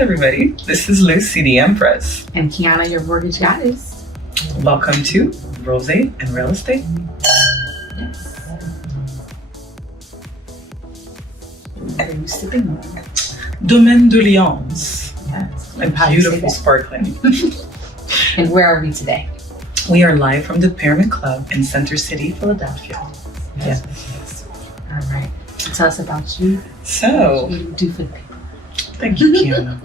everybody. This is Lucy, the Empress. And Kiana, your mortgage goddess. Welcome to Rose and Real Estate. Yes. Are you sipping on? Domaine de Lyons. Yes. A beautiful sparkling. And where are we today? We are live from the Pyramid Club in Center City, Philadelphia. Yes. All right. Tell us about you. So, What do you do for the people? thank you, Kiana.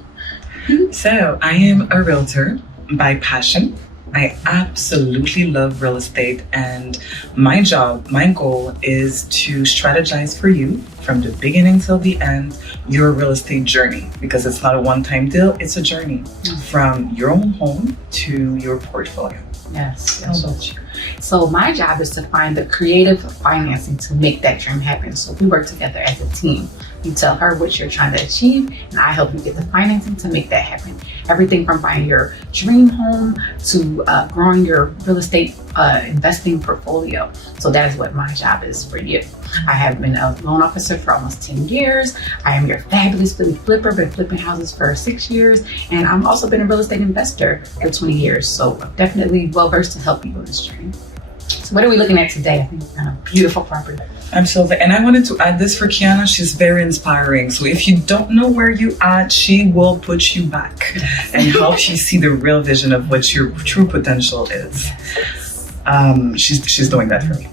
So, I am a realtor by passion. I absolutely love real estate, and my goal is to strategize for you from the beginning till the end, your real estate journey, because it's not a one-time deal, it's a journey from your own home to your portfolio. Yes. How about you? So my job is to find the creative financing to make that dream happen. So we work together as a team. You tell her what you're trying to achieve, and I help you get the financing to make that happen. Everything from buying your dream home to growing your real estate investing portfolio. So that is what my job is for you. I have been a loan officer for almost 10 years. I am your fabulous flipper, been flipping houses for 6 years. And I've also been a real estate investor for 20 years. So I'm definitely well-versed to help you on this journey. So what are we looking at today? I think a beautiful property. Absolutely. And I wanted to add this for Kiana. She's very inspiring. So if you don't know where you at, she will put you back and help you see the real vision of what your true potential is. She's doing that for me.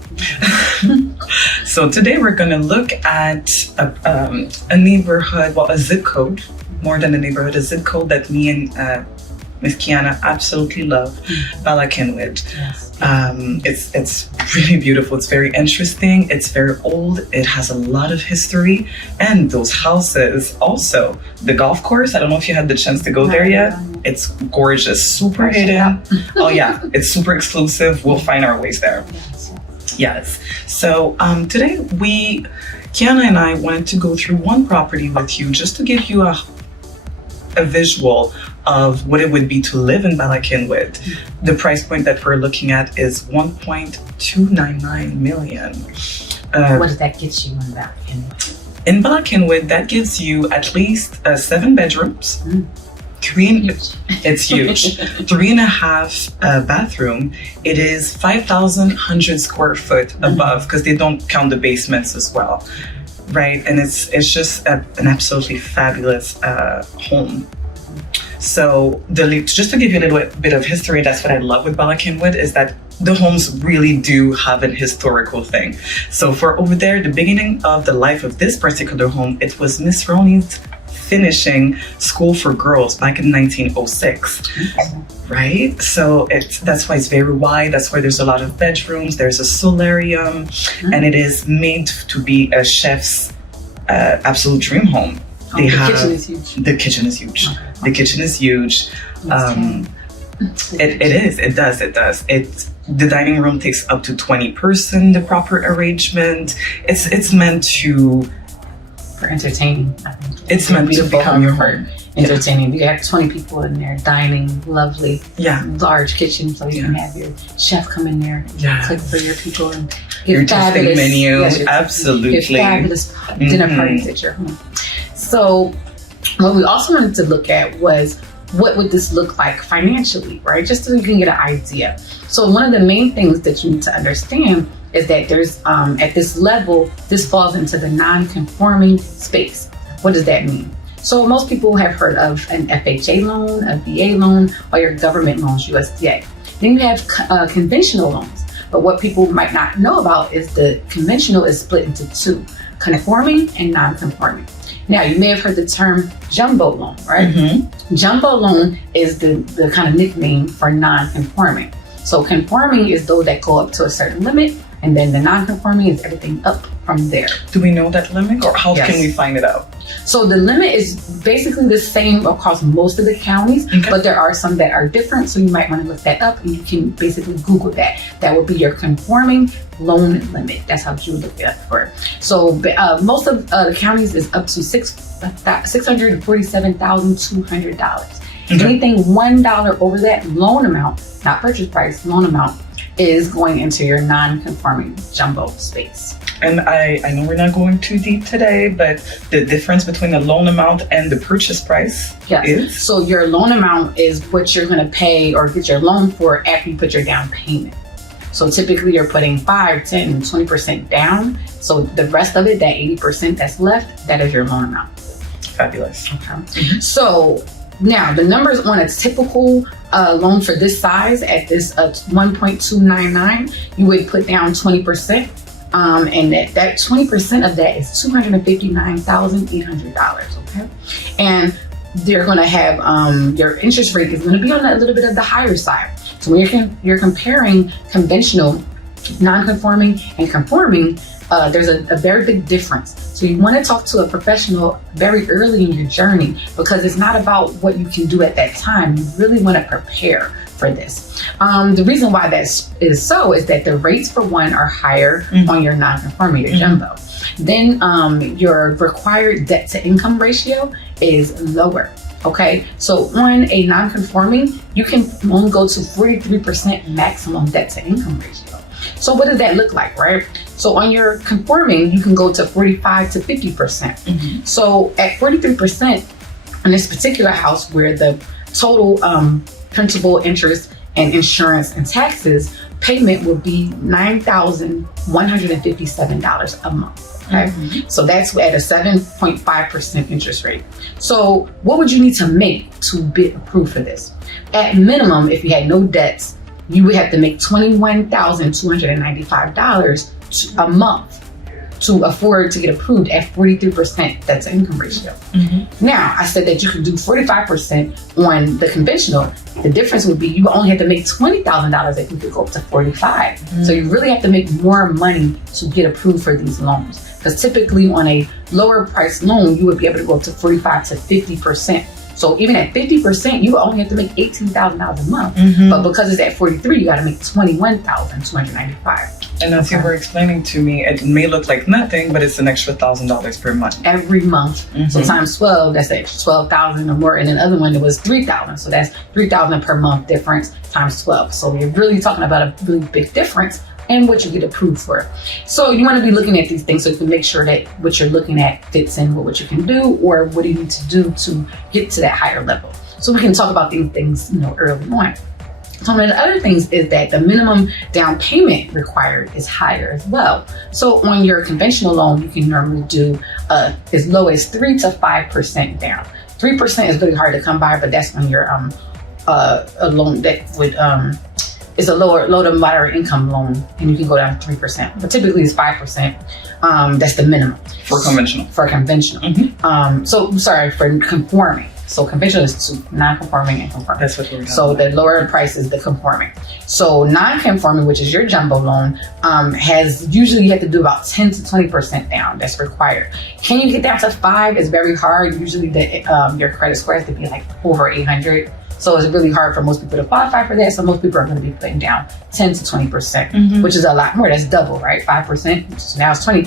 So today we're going to look at a neighborhood, well, a zip code, more than a neighborhood, a zip code that me and Miss Kiana absolutely love, Bala Cynwd. Yes. It's really beautiful. It's very interesting. It's very old. It has a lot of history, and those houses also. The golf course. I don't know if you had the chance to go there yet. It's gorgeous, super hidden. Oh yeah, it's super exclusive. We'll find our ways there. Yes. So today Kiana and I wanted to go through one property with you just to give you a visual of what it would be to live in Bala Cynwd. The price point that we're looking at is 1.299 million. What does that get you in Bala Cynwd? In Bala Cynwd, that gives you at least 7 bedrooms. It's huge. 3.5 bathroom. It is 5,100 square foot above, because they don't count the basements as well, right? And it's just an absolutely fabulous home. So just to give you a little bit of history, that's what I love with Bala Cynwd, is that the homes really do have an historical thing. So for over there, the beginning of the life of this particular home, it was Miss Roney's finishing school for girls back in 1906, right? So that's why it's very wide. That's why there's a lot of bedrooms. There's a solarium, and it is made to be a chef's absolute dream home. The kitchen is huge. The kitchen is huge. Okay. The kitchen is huge. It does. The dining room takes up to 20 person, the proper arrangement. It's meant for entertaining, I think. It's meant to become your home. Entertaining. You have 20 people in there dining, lovely, large kitchen, so you can have your chef come in there, cook for your people, and your tasting menu. Absolutely. Your fabulous dinner parties at your home. So what we also wanted to look at was, what would this look like financially, right? Just so you can get an idea. So one of the main things that you need to understand is that there's, at this level, this falls into the non-conforming space. What does that mean? So most people have heard of an FHA loan, a VA loan, or your government loans, USDA. Then you have conventional loans. But what people might not know about is the conventional is split into 2, conforming and non-conforming. Now, you may have heard the term jumbo loan, right? Mm-hmm. Jumbo loan is the kind of nickname for non-conforming. So conforming is those that go up to a certain limit, and then the non-conforming is everything up from there. Do we know that limit, or how can we find it out? So the limit is basically the same across most of the counties, but there are some that are different. So you might want to look that up, and you can basically Google that. That would be your conforming loan limit. That's how you would look it up for. So most of the counties is up to $647,200. Anything $1 over that loan amount, not purchase price, loan amount, is going into your non-conforming jumbo space. And I know we're not going too deep today, but the difference between the loan amount and the purchase price is? So your loan amount is what you're going to pay or get your loan for after you put your down payment. So typically you're putting 5, 10, and 20% down. So the rest of it, that 80% that's left, that is your loan amount. Fabulous. Okay. So now the numbers on a typical loan for this size at this 1.299, you would put down 20%. And that 20% of that is $259,800. Okay. And they're going to have your interest rate is going to be on a little bit of the higher side. So when you're comparing conventional, non-conforming, and conforming, there's a very big difference. So you want to talk to a professional very early in your journey, because it's not about what you can do at that time. You really want to prepare for this. The reason why that is so is that the rates for one are higher on your non-conforming, your jumbo. Then your required debt to income ratio is lower. Okay, so on a non-conforming, you can only go to 43% maximum debt to income ratio. So what does that look like, right? So on your conforming, you can go to 45 to 50%. So at 43% in this particular house, where the total principal, interest, and insurance and taxes payment will be $9,157 a month. Okay, so that's at a 7.5% interest rate. So what would you need to make to be approved for this? At minimum, if you had no debts, you would have to make $21,295 a month to afford to get approved at 43% that's an income ratio. Now, I said that you could do 45% on the conventional. The difference would be you only have to make $20,000 if you could go up to 45. So you really have to make more money to get approved for these loans. Because typically on a lower price loan, you would be able to go up to 45 to 50%. So even at 50%, you only have to make $18,000 a month. But because it's at 43, you got to make $21,295. And as you were explaining to me, it may look like nothing, but it's an extra $1,000 per month. Every month. So times 12, that's an extra $12,000 or more. And then the other one, it was $3,000. So that's $3,000 per month difference times 12. So you're really talking about a really big difference and what you get approved for. So you want to be looking at these things so you can make sure that what you're looking at fits in with what you can do, or what do you need to do to get to that higher level. So we can talk about these things, early on. So one of the other things is that the minimum down payment required is higher as well. So on your conventional loan, you can normally do as low as 3 to 5% down. 3% is really hard to come by, but that's when you're a loan that would it's a low to moderate income loan, and you can go down to 3%. But typically it's 5%. That's the minimum. For conventional. For conventional. For conforming. So conventional is two, non-conforming and conforming. That's what we're talking So about. the lower price is the conforming. So non-conforming, which is your jumbo loan, usually you have to do about 10 to 20% down. That's required. Can you get down to 5? It's very hard. Usually your credit score has to be like over 800. So it's really hard for most people to qualify for that. So most people are going to be putting down 10 to 20%, which is a lot more. That's double, right? 5%, which now is 10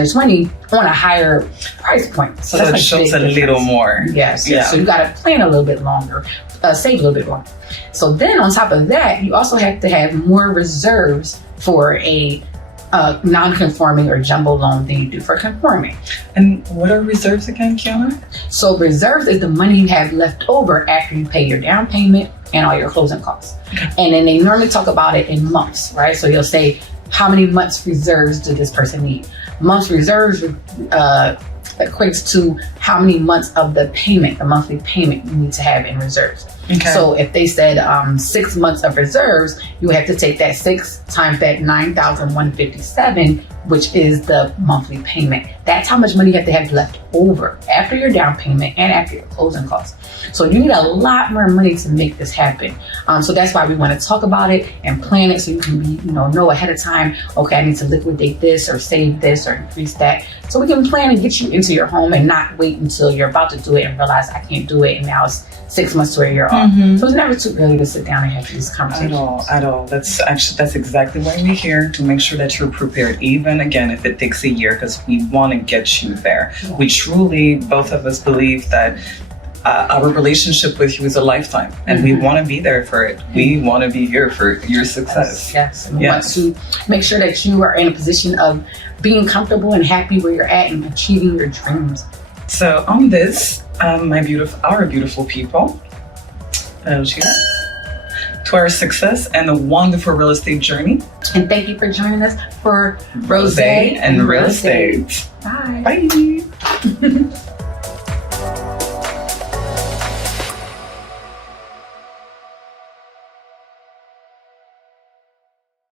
or 20 on a higher price point. So it shows a little more. Yes. Yeah. So you got to plan a little bit longer, save a little bit longer. So then on top of that, you also have to have more reserves for a non-conforming or jumbo loan than you do for conforming. And what are reserves again, Kiana? So reserves is the money you have left over after you pay your down payment and all your closing costs. And then they normally talk about it in months, right? So you'll say, how many months reserves does this person need? Months reserves equates to how many months of the monthly payment you need to have in reserves. Okay. So if they said 6 months of reserves, you have to take that 6 times that 9,157, which is the monthly payment. That's how much money you have to have left over after your down payment and after your closing costs. So you need a lot more money to make this happen. So that's why we want to talk about it and plan it so you can know ahead of time, okay, I need to liquidate this or save this or increase that. So we can plan and get you into your home and not wait until you're about to do it and realize I can't do it and now it's 6 months to a year off. So it's never too early to sit down and have these conversations. At all. That's exactly why we're here, to make sure that you're prepared, even again if it takes a year, because we want to get you there. Yeah. We truly, both of us, believe that our relationship with you is a lifetime, and we want to be there for it. We want to be here for your success. Yes. And we want to make sure that you are in a position of being comfortable and happy where you're at and achieving your dreams. So on this, our beautiful people, cheers to our success and a wonderful real estate journey. And thank you for joining us for Rose and Real Estate. Bye. Bye.